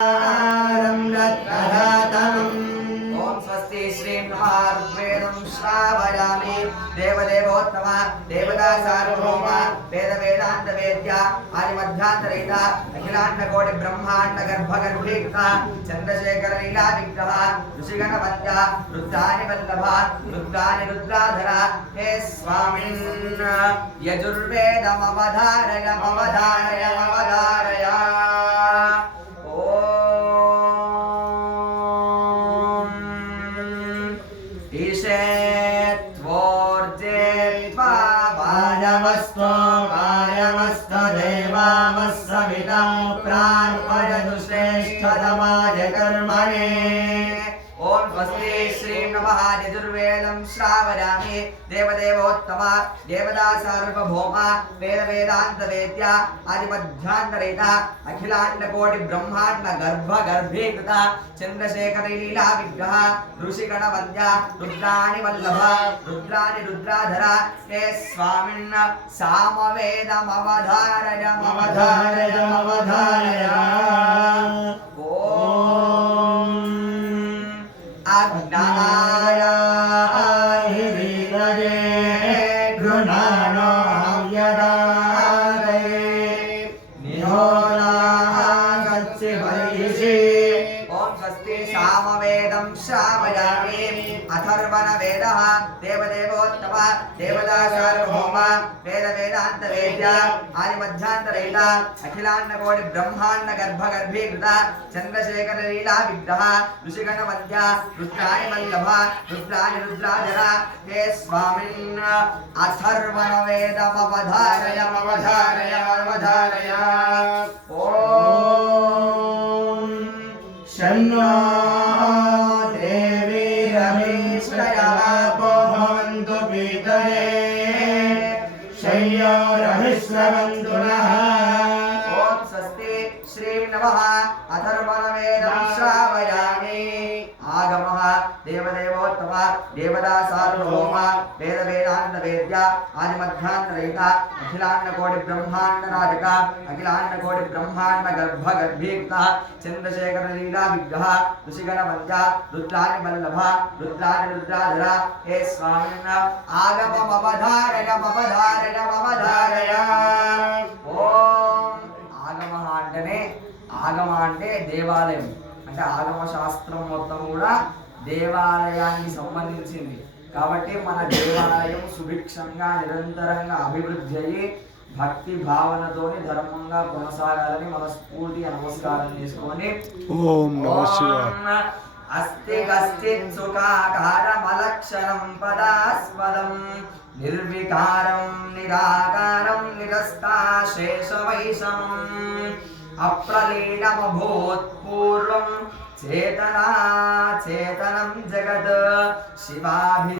ओम स्वस्ति श्री ऋग्वेदं श्रावयामि देवदेवोत्तम देवता सार्वभौम वेद वेदांत वेद्य आदि मध्यांतरहित अखिलांड कोटि ब्रह्मांड गर्भगर्भीकृत चंद्रशेखर लीला विग्रह ऋषिगण वन्द्य रुद्राणि वल्लभ रुद्राणि रुद्राधर हे स्वामिन् यजुर्वेदमवधारय मवधारय मवधारय देवामस्सविता प्रार्पयतु श्रेष्ठतमाय कर्मणे। ओम स्वस्ति श्री नमः यजुर्वेदं श्रावयामि देवदेवोत्तम देवता सार्वभौम वेद वेदांत वेद्य आदि मध्यांतरहित अखिलांड कोटि ब्रह्मांड गर्भ गर्भीकृत चंद्रशेखर लीला विग्रह ऋषिगण वन्द्य रुद्राणि वल्लभ रुद्राणि रुद्राधर हे स्वामिन् सामवेदमवधारय मवधारय मवधारय। अग्नायाहि विदये गृणानो हव्यदादये निहोरागच्छि वैषि। ओम स्वस्ति सामवेदं श्रावयामि अथर्वण वेदः देवदेवोत्तम देवता सार्वभौम वेद वेदांत वेद्य आदि मध्यांतरहित अखिलांड कोटि ब्रह्मांड गर्भगर्भीकृत चंद्रशेखर लीला विग्रह ऋषिगण वन्द्य रुद्राणि वल्लभ रुद्राणि रुद्राधर हे स्वामिन् अथर्वण वेदमवधारय मवधारय मवधारय। ओम शन्नो देवी रमेश्वरः भवन्तु पीतये शय्यो रहिष्वन्तु नः। ओम स्वस्ति श्री नमः अथर्वण वेदं श्रावयामि आगमः देवदेवोत्तम देवता सार्वभौम वेद वेदांत वेद्य आदि मध्यांतरहित अखिलांड कोटि ब्रह्मांड नायक अखिलांड कोटि ब्रह्मांड गर्भ गर्भीकृत चंद्रशेखर लीला विग्रह ऋषिगण वन्द्य रुद्राणि वल्लभ रुद्राणि रुद्राधर हे स्वामिन् आगममवधारय मवधारय मवधारय। ओम ఆగమ అంటేనే ఆగమ అంటే దేవాలయం అంటే ఆగమ శాస్త్రం మొత్తం కూడా దేవాలయానికి సంబంధించింది కాబట్టి మన దేవాలయం సుభిక్షంగా నిరంతరంగా అభివృద్ధి అయ్యి భక్తి భావనతోని ధర్మంగా కొనసాగాలని మనస్ఫూర్తి నమస్కారం చేసుకొని ఓం నమః శివాయ అస్తి కశ్చిత్ సుఖాకారమలక్షణం పదాస్పదం నిర్వికారం నిరాకారం నిరస్తాశేషవైషమం అప్రలీనమభూత్పూర్వం చేతనా చేతనం జగత్ శివాభి